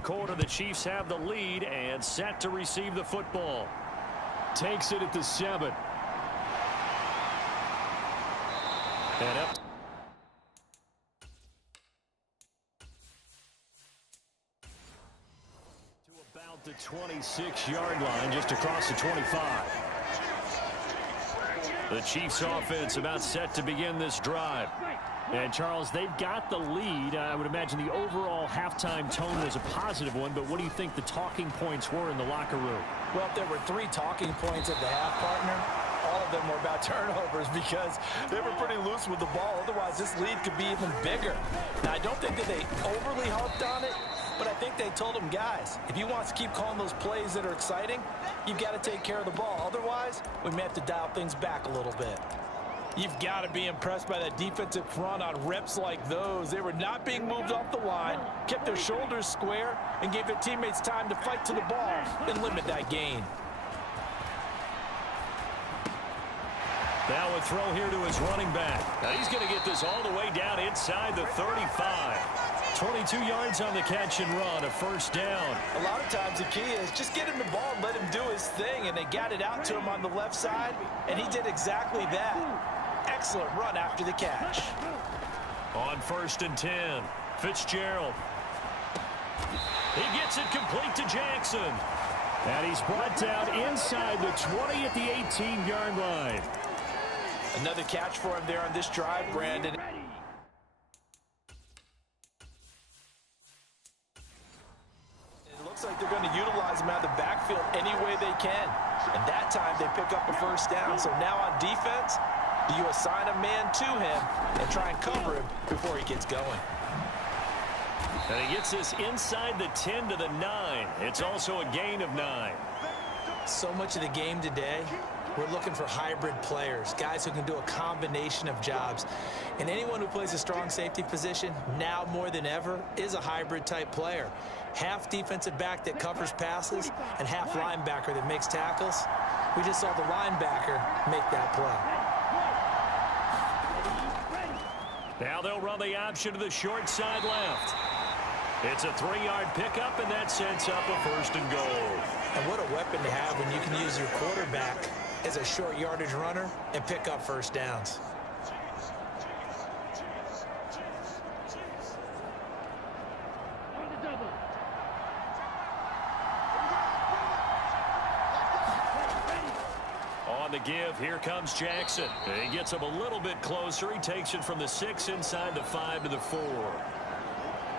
third quarter, the Chiefs have the lead and set to receive the football. Takes it at the 7. And up. To about the 26-yard line, just across the 25. The Chiefs offense about set to begin this drive. And, Charles, they've got the lead. I would imagine the overall halftime tone was a positive one, but what do you think the talking points were in the locker room? Well, if there were 3 talking points at the half, partner, all of them were about turnovers because they were pretty loose with the ball. Otherwise, this lead could be even bigger. Now, I don't think that they overly harped on it, but I think they told them, guys, if you want to keep calling those plays that are exciting, you've got to take care of the ball. Otherwise, we may have to dial things back a little bit. You've got to be impressed by that defensive front on reps like those. They were not being moved off the line, kept their shoulders square, and gave their teammates time to fight to the ball and limit that gain. Now a throw here to his running back. Now he's going to get this all the way down inside the 35. 22 yards on the catch and run, a first down. A lot of times the key is just get him the ball and let him do his thing, and they got it out to him on the left side, and he did exactly that. Excellent run after the catch. On 1st and 10, Fitzgerald. He gets it complete to Jackson. And he's brought down inside the 20 at the 18-yard line. Another catch for him there on this drive, Brandon. It looks like they're going to utilize him out of the backfield any way they can. And that time they pick up a first down. So now on defense, do you assign a man to him and try and cover him before he gets going? And he gets this inside the 10 to the 9. It's also a gain of 9. So much of the game today, we're looking for hybrid players, guys who can do a combination of jobs. And anyone who plays a strong safety position, now more than ever, is a hybrid type player. Half defensive back that covers passes and half linebacker that makes tackles. We just saw the linebacker make that play. Now they'll run the option to the short side left. It's a 3-yard pickup, and that sets up a 1st and goal. And what a weapon to have when you can use your quarterback as a short yardage runner and pick up first downs. On the give, here comes Jackson. He gets him a little bit closer. He takes it from the 6 inside the 5 to the 4.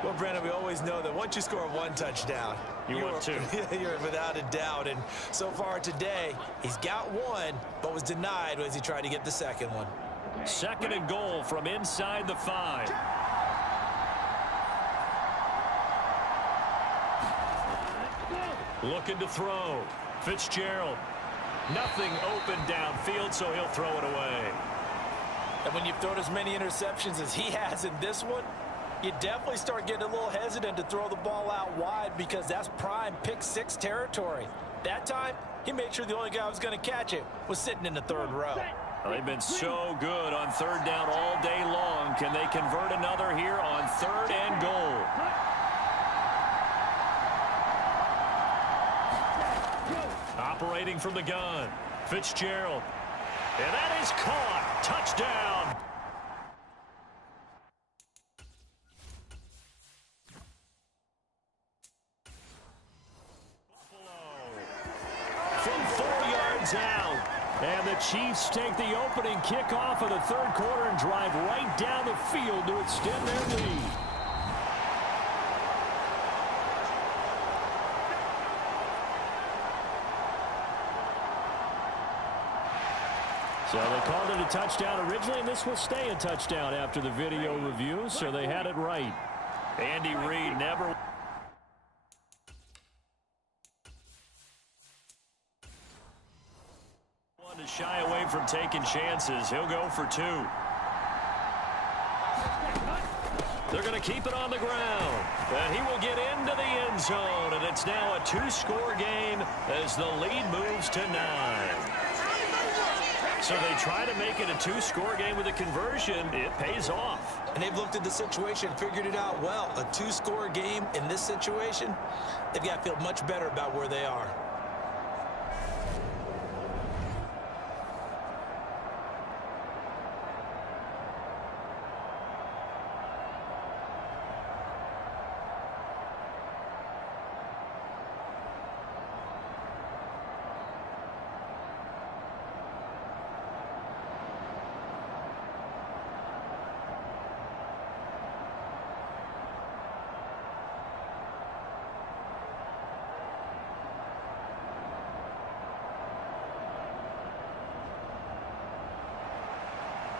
Well, Brandon, we always know that once you score 1 touchdown, you want 2. You're without a doubt. And so far today, he's got 1, but was denied as he tried to get the second one. 2nd and goal from inside the 5. Looking to throw. Fitzgerald. Nothing open downfield, so he'll throw it away. And when you've thrown as many interceptions as he has in this one, you definitely start getting a little hesitant to throw the ball out wide because that's prime pick-6 territory. That time, he made sure the only guy who was going to catch it was sitting in the 3rd row. Well, they've been so good on 3rd down all day long. Can they convert another here on 3rd and goal? Operating from the gun, Fitzgerald. And that is caught. Touchdown. From 4 yards out. And the Chiefs take the opening kickoff of the 3rd quarter and drive right down the field to extend their lead. So they called it a touchdown originally, and this will stay a touchdown after the video review, so they had it right. Andy Reid never... to shy away from taking chances. He'll go for 2. They're going to keep it on the ground. And he will get into the end zone. And it's now a 2-score game as the lead moves to 9. So they try to make it a 2-score game with a conversion. It pays off. And and they've looked at the situation and figured it out well. A two-score game in this situation, they've got to feel much better about where they are.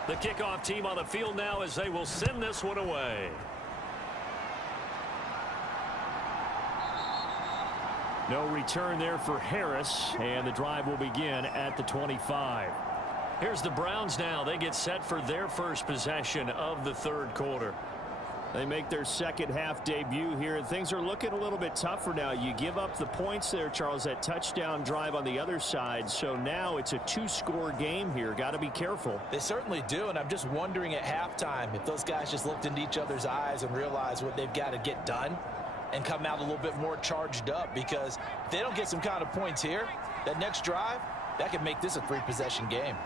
The kickoff team on the field now as they will send this one away. No return there for Harris, and the drive will begin at the 25. Here's the Browns now. They get set for their first possession of the third quarter. They make their second half debut here, and things are looking a little bit tougher now. You give up the points there, Charles, that touchdown drive on the other side. So now it's a two-score game here. Got to be careful. They certainly do, and I'm just wondering at halftime if those guys just looked into each other's eyes and realized what they've got to get done and come out a little bit more charged up, because if they don't get some kind of points here, that next drive, that could make this a three-possession game.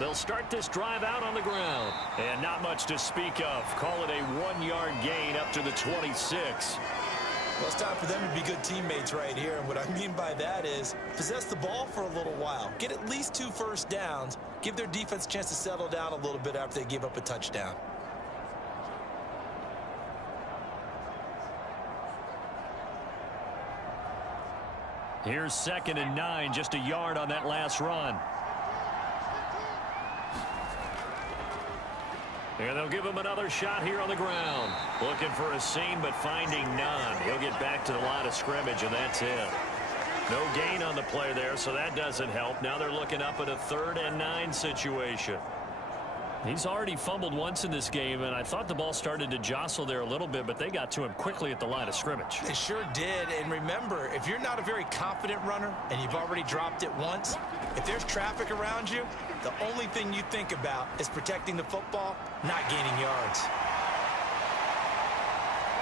They'll start this drive out on the ground. And not much to speak of. Call it a 1-yard gain up to the 26. Well, it's time for them to be good teammates right here. And what I mean by that is possess the ball for a little while. Get at least 2 first downs. Give their defense a chance to settle down a little bit after they give up a touchdown. Here's 2nd and 9, just a yard on that last run. And they'll give him another shot here on the ground. Looking for a seam, but finding none. He'll get back to the line of scrimmage, and that's it. No gain on the play there, so that doesn't help. Now they're looking up at a 3rd and 9 situation. He's already fumbled once in this game, and I thought the ball started to jostle there a little bit, but they got to him quickly at the line of scrimmage. They sure did. And remember, if you're not a very confident runner and you've already dropped it once, if there's traffic around you, the only thing you think about is protecting the football, not gaining yards.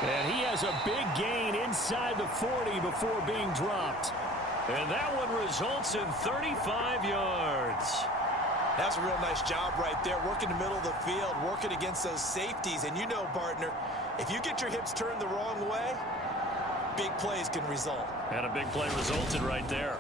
And he has a big gain inside the 40 before being dropped. And that one results in 35 yards. That's a real nice job right there, working the middle of the field, working against those safeties. And you know, partner, if you get your hips turned the wrong way, big plays can result. And a big play resulted right there.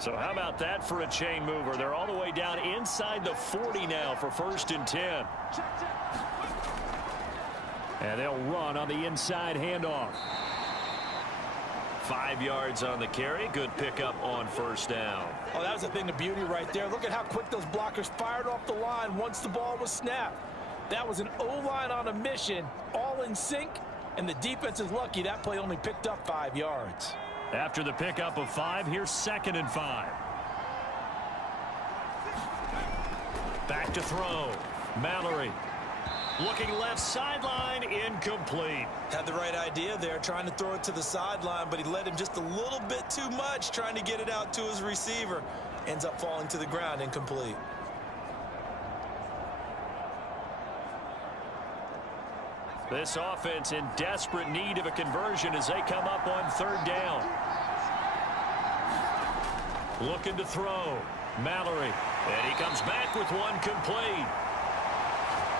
So how about that for a chain mover? They're all the way down inside the 40 now for 1st and 10. And they'll run on the inside handoff. 5 yards on the carry. Good pickup on 1st down. Oh, that was a thing of beauty right there. Look at how quick those blockers fired off the line once the ball was snapped. That was an O-line on a mission, all in sync, and the defense is lucky that play only picked up 5 yards. After the pickup of 5, here's 2nd and 5. Back to throw. Mallory. Looking left sideline, incomplete. Had the right idea there, trying to throw it to the sideline, but he led him just a little bit too much, trying to get it out to his receiver. Ends up falling to the ground, incomplete. This offense in desperate need of a conversion as they come up on 3rd down. Looking to throw. Mallory. And he comes back with one complete.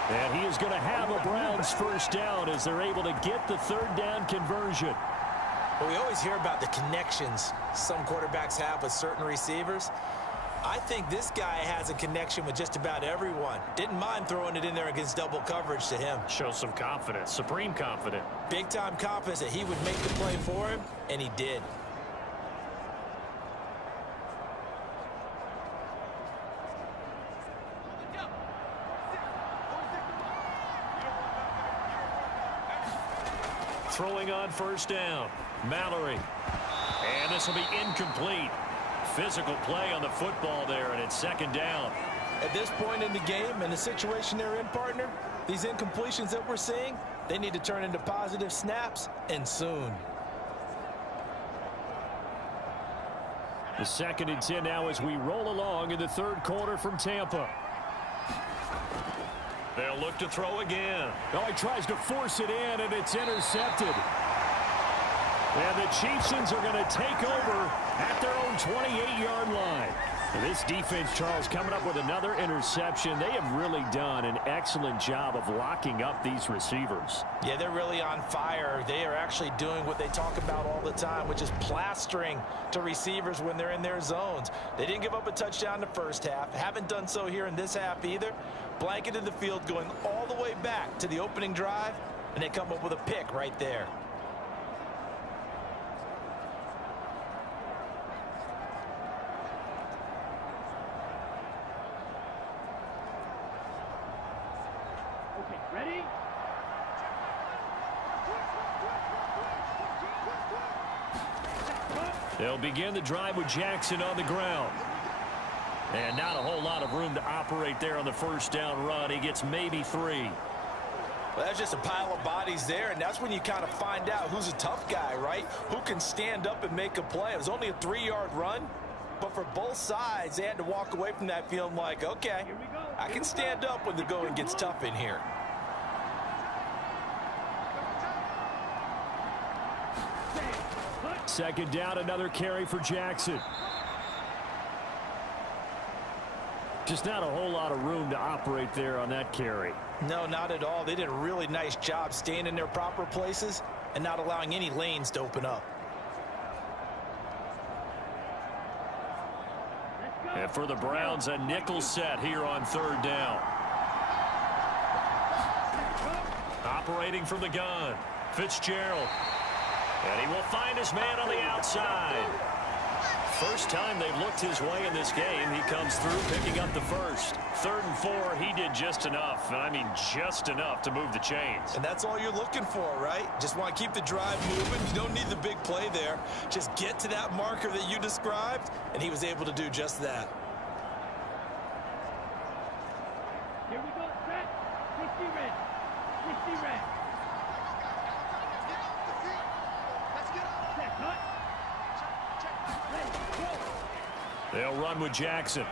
And he is going to have a Browns 1st down as they're able to get the 3rd down conversion. Well, we always hear about the connections some quarterbacks have with certain receivers. I think this guy has a connection with just about everyone. Didn't mind throwing it in there against double coverage to him. Show some confidence, supreme confidence. Big-time confidence that he would make the play for him, and he did. Throwing on 1st down. Mallory. And this will be incomplete. Physical play on the football there, and it's 2nd down. At this point in the game and the situation they're in, partner, these incompletions that we're seeing, they need to turn into positive snaps, and soon. The 2nd and 10 now as we roll along in the 3rd quarter from Tampa. They'll look to throw again. Oh, he tries to force it in, and it's intercepted. And the Chiefs are going to take over at their own 28-yard line. This defense, Charles, coming up with another interception. They have really done an excellent job of locking up these receivers. Yeah, they're really on fire. They are actually doing what they talk about all the time, which is plastering to receivers when they're in their zones. They didn't give up a touchdown in the first half. Haven't done so here in this half either. Blanketed the field going all the way back to the opening drive, and they come up with a pick right there. Ready? They'll begin the drive with Jackson on the ground. And not a whole lot of room to operate there on the 1st down run. He gets maybe 3. Well, that's just a pile of bodies there, and that's when you kind of find out who's a tough guy, right? Who can stand up and make a play. It was only a 3-yard run, but for both sides, they had to walk away from that feeling like, okay, I can stand up when the going gets tough in here. Second down, another carry for Jackson. Just not a whole lot of room to operate there on that carry. No, not at all. They did a really nice job staying in their proper places and not allowing any lanes to open up. And for the Browns, a nickel set here on 3rd down. Operating from the gun, Fitzgerald. And he will find his man on the outside. First time they've looked his way in this game. He comes through picking up the first. 3rd and 4, he did just enough. And I mean just enough to move the chains. And that's all you're looking for, right? Just want to keep the drive moving. You don't need the big play there. Just get to that marker that you described, and he was able to do just that. Here we go, set. 60 red. 60 red. They'll run with Jackson.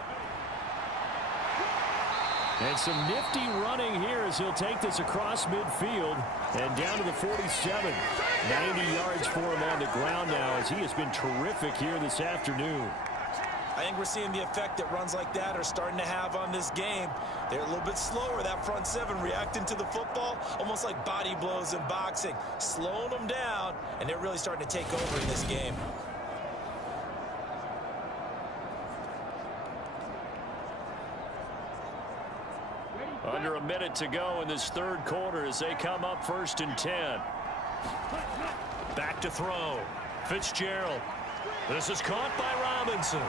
And some nifty running here as he'll take this across midfield and down to the 47. 90 yards for him on the ground now as he has been terrific here this afternoon. I think we're seeing the effect that runs like that are starting to have on this game. They're a little bit slower, that front 7 reacting to the football, almost like body blows in boxing, slowing them down, and they're really starting to take over in this game. Under a minute to go in this 3rd quarter as they come up 1st and 10. Back to throw. Fitzgerald. This is caught by Robinson.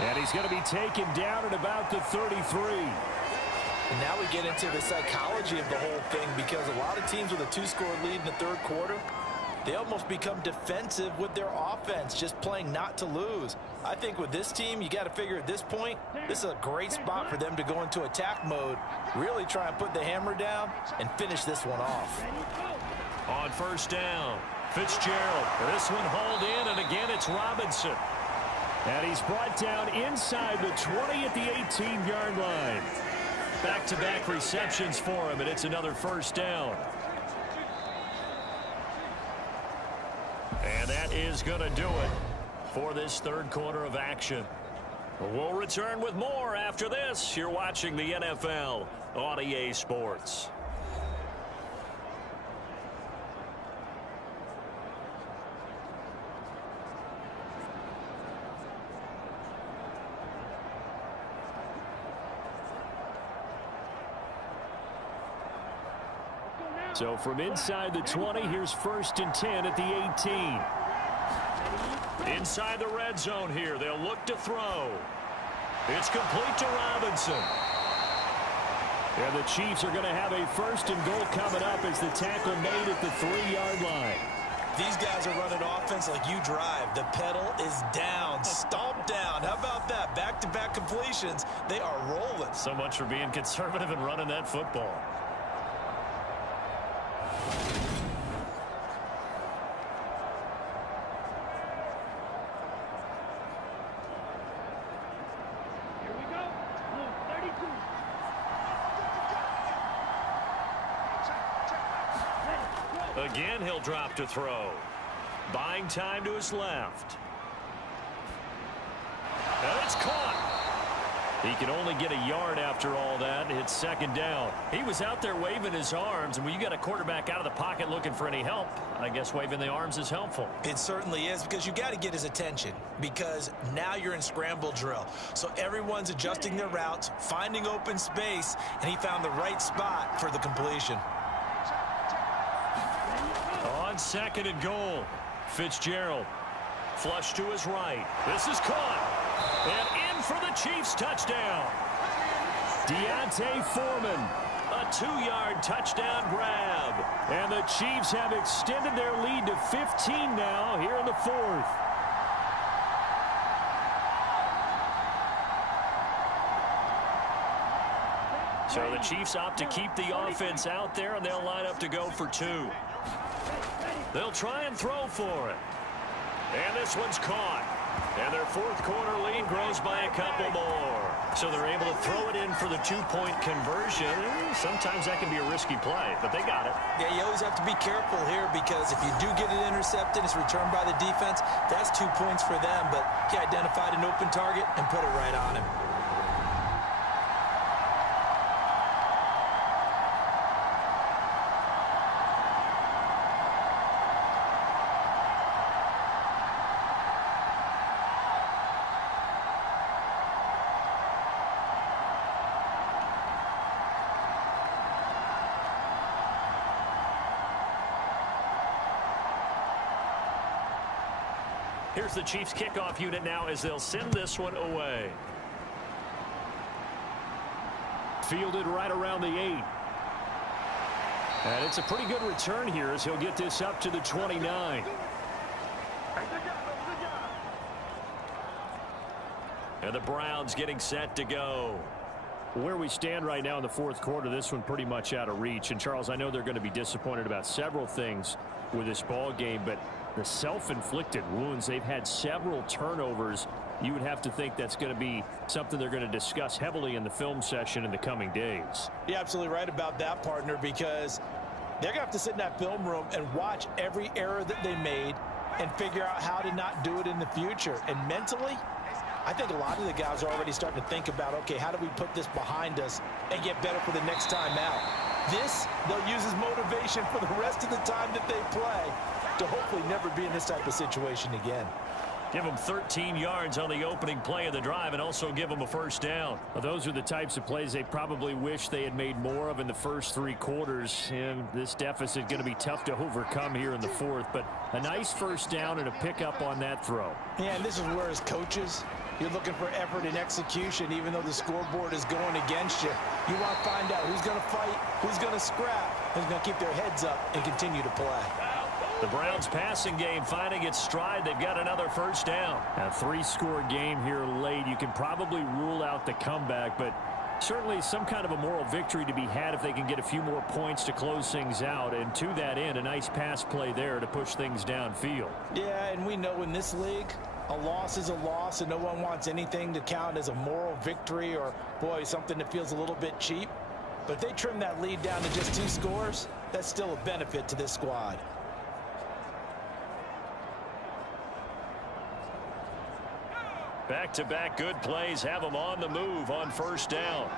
And he's going to be taken down at about the 33. And now we get into the psychology of the whole thing, because a lot of teams with a 2-score lead in the 3rd quarter, they almost become defensive with their offense, just playing not to lose. I think with this team, you got to figure at this point, this is a great spot for them to go into attack mode, really try and put the hammer down and finish this one off. On 1st down, Fitzgerald. This one hauled in, and again it's Robinson. And he's brought down inside the 20 at the 18-yard line. Back-to-back receptions for him, and it's another 1st down. And that is going to do it for this 3rd quarter of action. We'll return with more after this. You're watching the NFL on EA Sports. So from inside the 20, here's 1st and 10 at the 18. Inside the red zone here, they'll look to throw. It's complete to Robinson. And the Chiefs are going to have a 1st and goal coming up as the tackle made at the 3-yard line. These guys are running offense like you drive. The pedal is down, stomped down. How about that? Back-to-back completion. completions. They are rolling. So much for being conservative and running that football. Here we go. Blue 32. Ready, go. Again, he'll drop to throw. Buying time to his left. And it's caught. He can only get a yard after all that. It's second down. He was out there waving his arms, and when you got a quarterback out of the pocket looking for any help, I guess waving the arms is helpful. It certainly is, because you got to get his attention, because now you're in scramble drill. So everyone's adjusting their routes, finding open space, and he found the right spot for the completion. On second and goal, Fitzgerald. Flush to his right. This is caught. And in for the Chiefs touchdown. Deontay Foreman. A 2-yard touchdown grab. And the Chiefs have extended their lead to 15 now here in the fourth. So the Chiefs opt to keep the offense out there, and they'll line up to go for 2. They'll try and throw for it. And this one's caught. And their fourth quarter lead grows by a couple more. So they're able to throw it in for the 2-point conversion. Sometimes that can be a risky play, but they got it. Yeah, you always have to be careful here, because if you do get it intercepted, it's returned by the defense, that's 2 points for them. But he identified an open target and put it right on him. Here's the Chiefs kickoff unit now as they'll send this one away. Fielded right around the 8. And it's a pretty good return here as he'll get this up to the 29. And the Browns getting set to go. Where we stand right now in the fourth quarter, this one pretty much out of reach. And, Charles, I know they're going to be disappointed about several things with this ball game, but the self-inflicted wounds, they've had several turnovers. You would have to think that's going to be something they're going to discuss heavily in the film session in the coming days. You're absolutely right about that, partner, because they're going to have to sit in that film room and watch every error that they made and figure out how to not do it in the future. And mentally, I think a lot of the guys are already starting to think about, okay, how do we put this behind us and get better for the next time out? This, they'll use as motivation for the rest of the time that they play to hopefully never be in this type of situation again. Give them 13 yards on the opening play of the drive and also give them a first down. Well, those are the types of plays they probably wish they had made more of in the first 3 quarters. And this deficit is going to be tough to overcome here in the fourth. But a nice first down and a pickup on that throw. Yeah, and this is where, as coaches, you're looking for effort and execution, even though the scoreboard is going against you. You want to find out who's going to fight, who's going to scrap, who's going to keep their heads up and continue to play. The Browns passing game finding its stride. They've got another first down. A 3-score game here late. You can probably rule out the comeback, but certainly some kind of a moral victory to be had if they can get a few more points to close things out. And to that end, a nice pass play there to push things downfield. Yeah, and we know in this league, a loss is a loss, and no one wants anything to count as a moral victory or, boy, something that feels a little bit cheap. But if they trim that lead down to just 2 scores, that's still a benefit to this squad. Back-to-back good plays have them on the move on first down.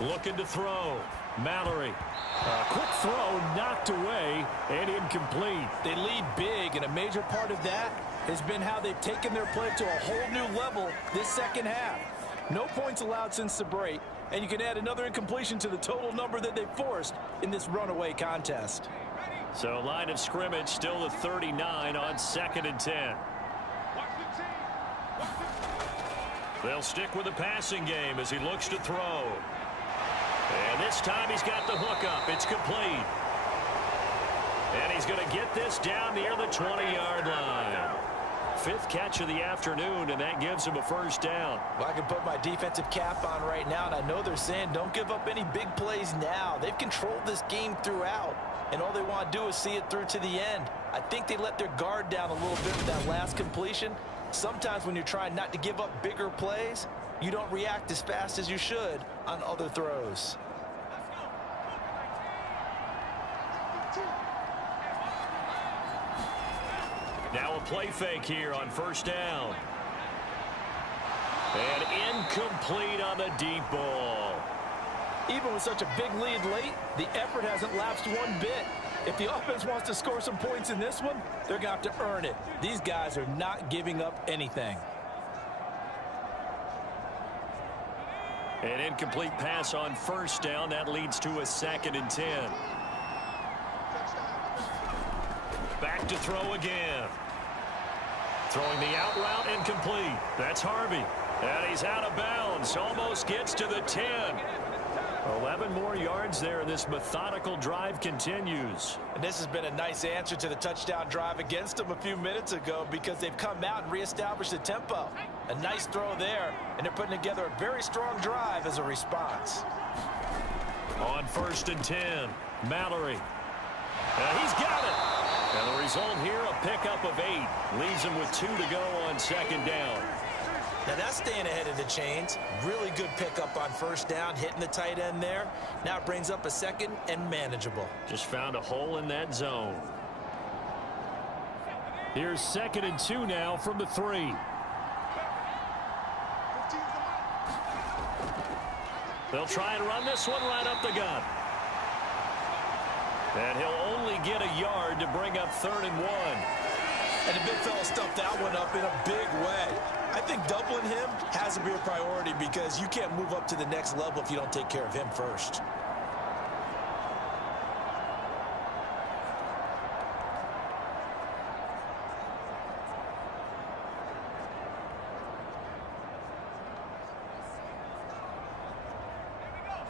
Looking to throw. Mallory. A quick throw knocked away and incomplete. They lead big, and a major part of that has been how they've taken their play to a whole new level this second half. No points allowed since the break, and you can add another incompletion to the total number that they forced in this runaway contest. So line of scrimmage still at 39 on 2nd and 10. They'll stick with the passing game as he looks to throw. And this time he's got the hook up. It's complete. And he's going to get this down near the 20-yard line. fifth catch of the afternoon, and that gives him a first down. Well, I can put my defensive cap on right now, and I know they're saying don't give up any big plays now. They've controlled this game throughout, and all they want to do is see it through to the end. I think they let their guard down a little bit with that last completion. Sometimes when you're trying not to give up bigger plays, you don't react as fast as you should on other throws. Now a play fake here on first down. And incomplete on the deep ball. Even with such a big lead late, the effort hasn't lapsed one bit. If the offense wants to score some points in this one, they're going to have to earn it. These guys are not giving up anything. An incomplete pass on first down. That leads to a 2nd and 10. Back to throw again. Throwing the out route incomplete. That's Harvey. And he's out of bounds. Almost gets to the 10. 11 more yards there. This methodical drive continues. And this has been a nice answer to the touchdown drive against them a few minutes ago because they've come out and reestablished the tempo. A nice throw there, and they're putting together a very strong drive as a response. On 1st and 10, Mallory. And he's got it. And the result here, a pickup of 8. Leaves him with 2 to go on 2nd down. Now that's staying ahead of the chains. Really good pickup on first down, hitting the tight end there. Now it brings up a 2nd and manageable. Just found a hole in that zone. Here's 2nd and 2 now from the 3. They'll try and run this one right up the gut. And he'll only get a yard to bring up 3rd and 1. And the big fella stuffed that one up in a big way. I think doubling him has to be a priority because you can't move up to the next level if you don't take care of him first.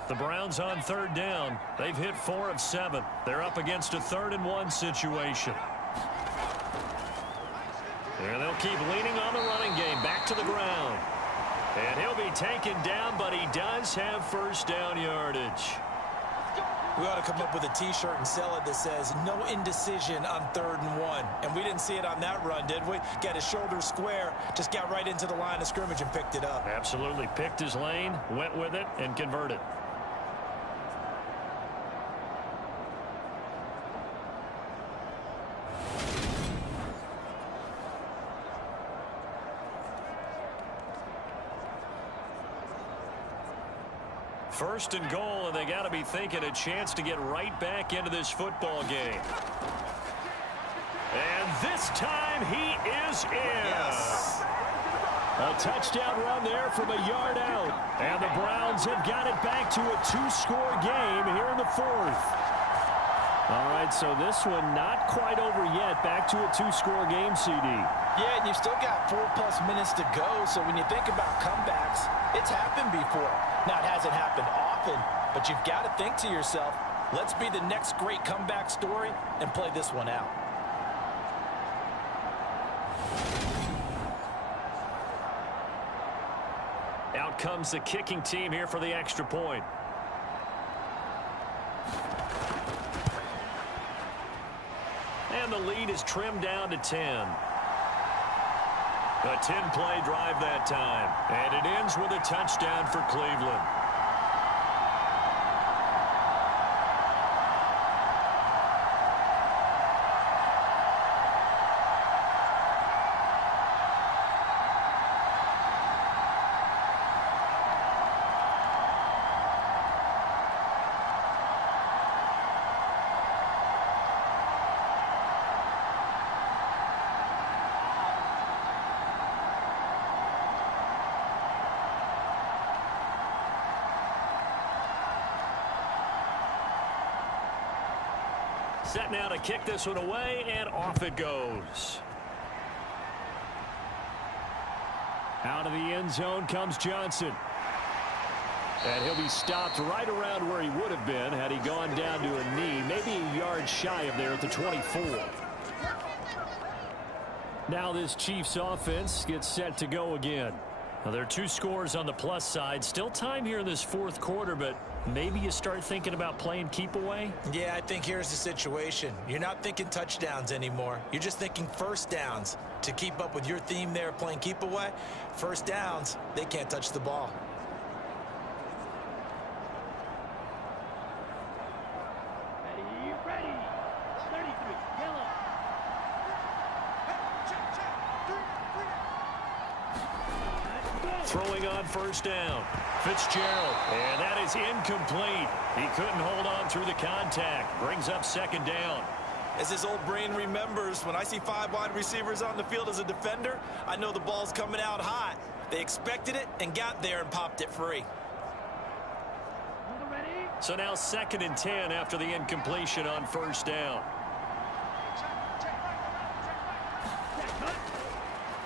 The Browns on 3rd down. They've hit 4 of 7. They're up against a 3rd and 1 situation. And they'll keep leaning on the running game. Back to the ground. And he'll be taken down, but he does have first down yardage. We ought to come up with a T-shirt and sell it that says, no indecision on 3rd and 1. And we didn't see it on that run, did we? Got his shoulders square, just got right into the line of scrimmage and picked it up. Absolutely. Picked his lane, went with it, and converted. First and goal, and they got to be thinking a chance to get right back into this football game. And this time he is in. Yes. A touchdown run there from a yard out. And the Browns have got it back to a 2-score game here in the 4th. All right, so this one not quite over yet. Back to a 2-score game, CD. Yeah, and you've still got 4+ minutes to go. So when you think about comebacks, it's happened before. Now, it hasn't happened often, but you've got to think to yourself, let's be the next great comeback story and play this one out. Out comes the kicking team here for the extra point. And the lead is trimmed down to 10. A 10-play drive that time. And it ends with a touchdown for Cleveland. Set now to kick this one away, and off it goes. Out of the end zone comes Johnson. And he'll be stopped right around where he would have been had he gone down to a knee, maybe a yard shy of there at the 24. Now this Chiefs offense gets set to go again. Now there are 2 scores on the plus side. Still time here in this fourth quarter, but maybe you start thinking about playing keep away? Yeah, I think here's the situation. You're not thinking touchdowns anymore. You're just thinking first downs. To keep up with your theme there, playing keep away, first downs, they can't touch the ball. Ready. 33, yellow. Throwing on first down. Fitzgerald, and that is incomplete. He couldn't hold on through the contact. Brings up second down. As his old brain remembers, when I see 5 wide receivers on the field as a defender, I know the ball's coming out hot. They expected it and got there and popped it free. So now 2nd and 10 after the incompletion on first down.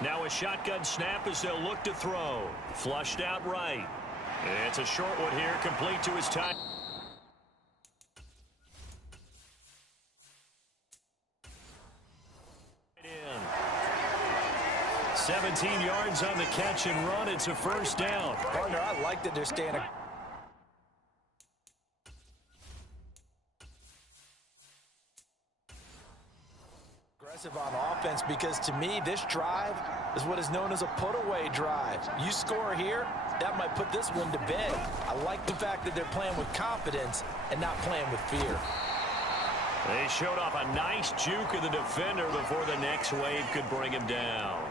Now a shotgun snap as they'll look to throw. Flushed out right. It's a short one here, complete to his tight. 17 yards on the catch and run. It's a first down. Partner, I like that they're staying aggressive on offense, because to me this drive is what is known as a put-away drive. You score here, that might put this one to bed. I like the fact that they're playing with confidence and not playing with fear. They showed off a nice juke of the defender before the next wave could bring him down.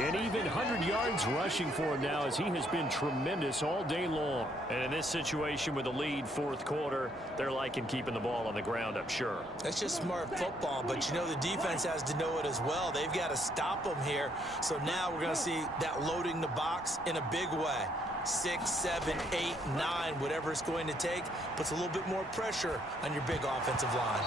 And even 100 yards rushing for him now, as he has been tremendous all day long. And in this situation with the lead fourth quarter, they're liking keeping the ball on the ground, I'm sure. That's just smart football, but you know the defense has to know it as well. They've got to stop them here. So now we're going to see that loading the box in a big way. 6, 7, 8, 9, whatever it's going to take, puts a little bit more pressure on your big offensive line.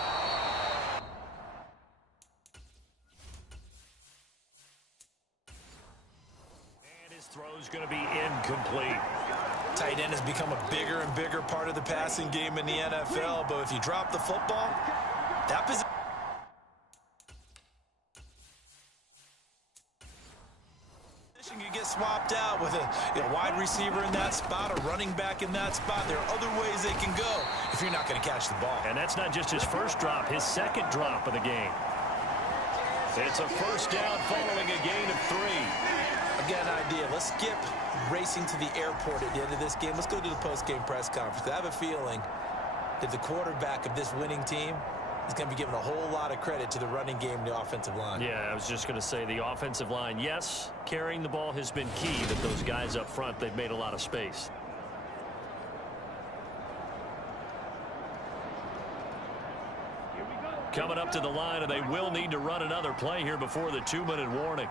Throw's going to be incomplete. Tight end has become a bigger and bigger part of the passing game in the NFL, but if you drop the football, that position you get swapped out with a wide receiver in that spot, a running back in that spot. There are other ways they can go if you're not going to catch the ball. And that's not just his first drop, his second drop of the game. It's a first down following a gain of 3. Again, idea. Let's skip racing to the airport at the end of this game. Let's go to the post-game press conference. I have a feeling that the quarterback of this winning team is going to be giving a whole lot of credit to the running game and the offensive line. Yeah, I was just going to say the offensive line, yes, carrying the ball has been key, but those guys up front, they've made a lot of space. Coming up to the line, and they will need to run another play here before the 2-minute warning.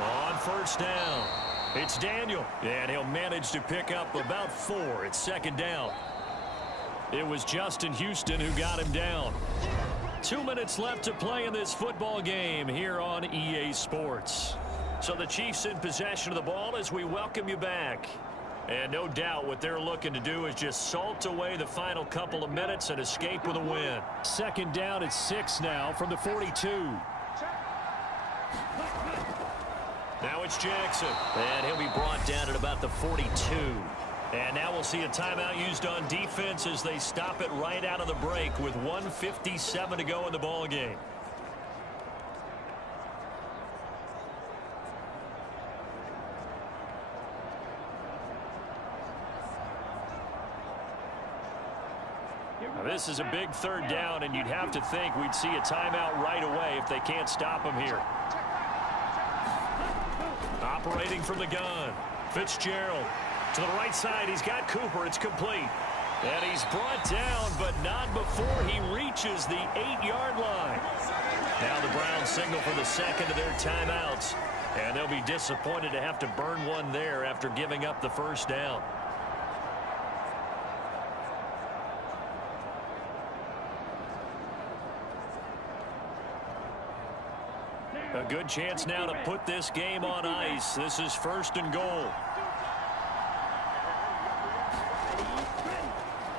On first down, it's Daniel, and he'll manage to pick up about 4. It's second down. It was Justin Houston who got him down. 2 minutes left to play in this football game here on EA Sports. So the Chiefs in possession of the ball as we welcome you back. And no doubt what they're looking to do is just salt away the final couple of minutes and escape with a win. Second down at 6 now from the 42. Now it's Jackson, and he'll be brought down at about the 42. And now we'll see a timeout used on defense as they stop it right out of the break with 1:57 to go in the ball game. Now this is a big third down, and you'd have to think we'd see a timeout right away if they can't stop him here. Operating from the gun, Fitzgerald. To the right side, he's got Cooper. It's complete. And he's brought down, but not before he reaches the 8-yard line. Now the Browns signal for the second of their timeouts. And they'll be disappointed to have to burn one there after giving up the first down. A good chance now to put this game on ice. This is first and goal.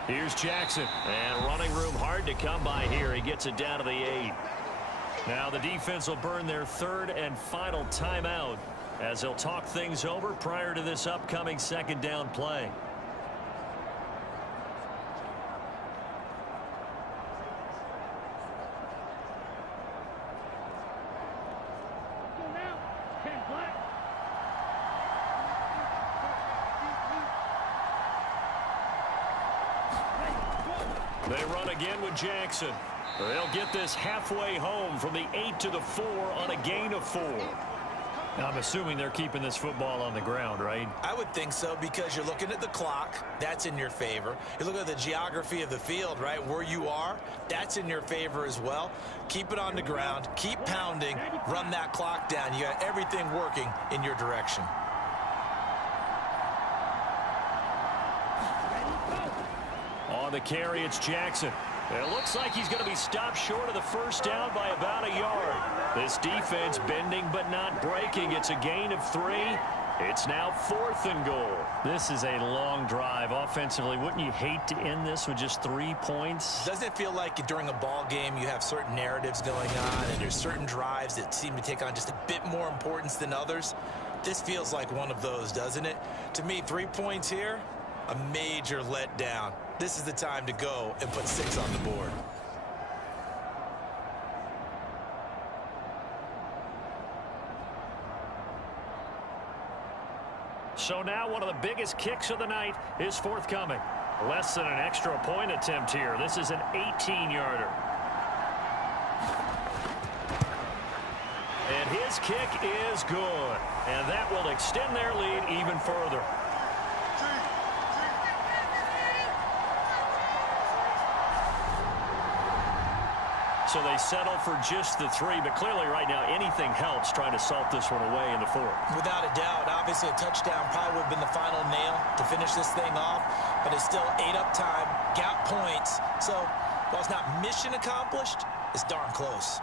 Here's Jackson, and running room hard to come by here. He gets it down to the 8. Now the defense will burn their third and final timeout as they'll talk things over prior to this upcoming second down play. They run again with Jackson. They'll get this halfway home from the 8 to the 4 on a gain of 4. Now, I'm assuming they're keeping this football on the ground, right? I would think so, because you're looking at the clock. That's in your favor. You look at the geography of the field, right, where you are. That's in your favor as well. Keep it on the ground. Keep pounding. Run that clock down. You got everything working in your direction. On the carry, it's Jackson. It looks like he's going to be stopped short of the first down by about a yard. This defense bending but not breaking. It's a gain of 3. It's now 4th and goal. This is a long drive offensively. Wouldn't you hate to end this with just 3 points? Doesn't it feel like during a ball game you have certain narratives going on and there's certain drives that seem to take on just a bit more importance than others? This feels like one of those, doesn't it? To me, 3 points here, a major letdown. This is the time to go and put 6 on the board. So now one of the biggest kicks of the night is forthcoming. Less than an extra point attempt here. This is an 18-yarder. And his kick is good. And that will extend their lead even further. So they settle for just the 3, but clearly right now anything helps trying to salt this one away in the 4th. Without a doubt, obviously a touchdown probably would have been the final nail to finish this thing off, but it's still 8 up time, got points. So while it's not mission accomplished, it's darn close.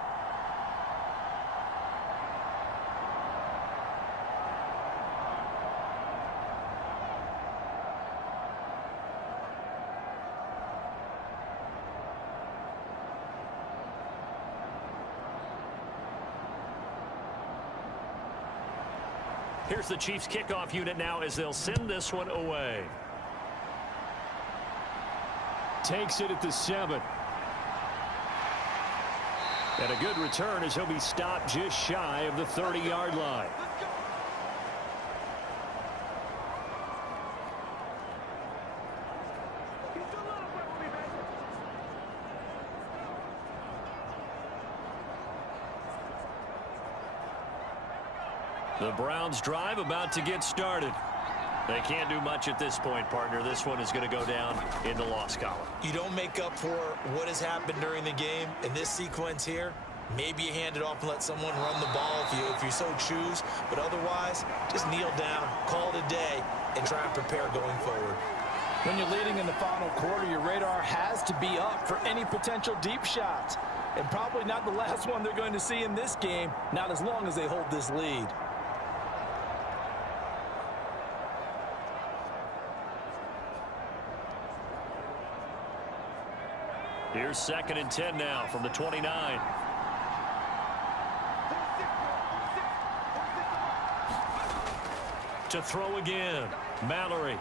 Here's the Chiefs kickoff unit now as they'll send this one away. Takes it at the 7. And a good return as he'll be stopped just shy of the 30-yard line. The Browns drive about to get started. They can't do much at this point, partner. This one is going to go down in the loss column. You don't make up for what has happened during the game. In this sequence here, maybe you hand it off and let someone run the ball if you so choose. But otherwise, just kneel down, call it a day, and try and prepare going forward. When you're leading in the final quarter, your radar has to be up for any potential deep shots. And probably not the last one they're going to see in this game, not as long as they hold this lead. Here's 2nd and 10 now from the 29. To throw again, Mallory.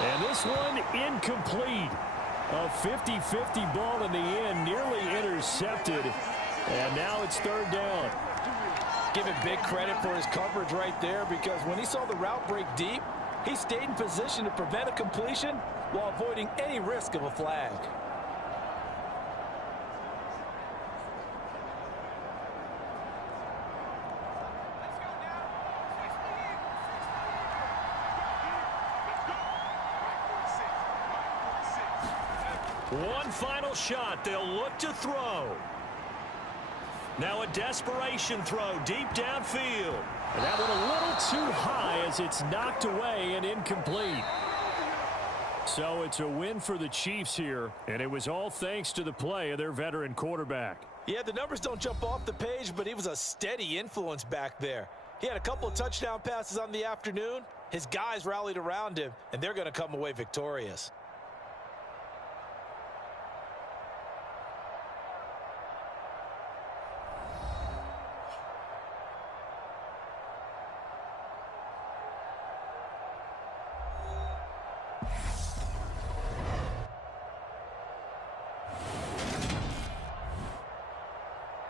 And this one incomplete. A 50-50 ball in the end, nearly intercepted. And now it's 3rd down. Give him big credit for his coverage right there, because when he saw the route break deep, he stayed in position to prevent a completion while avoiding any risk of a flag. One final shot. They'll look to throw. Now a desperation throw deep downfield. And that one a little too high as it's knocked away and incomplete. So it's a win for the Chiefs here, and it was all thanks to the play of their veteran quarterback. Yeah, the numbers don't jump off the page, but he was a steady influence back there. He had a couple of touchdown passes on the afternoon. His guys rallied around him, and they're going to come away victorious.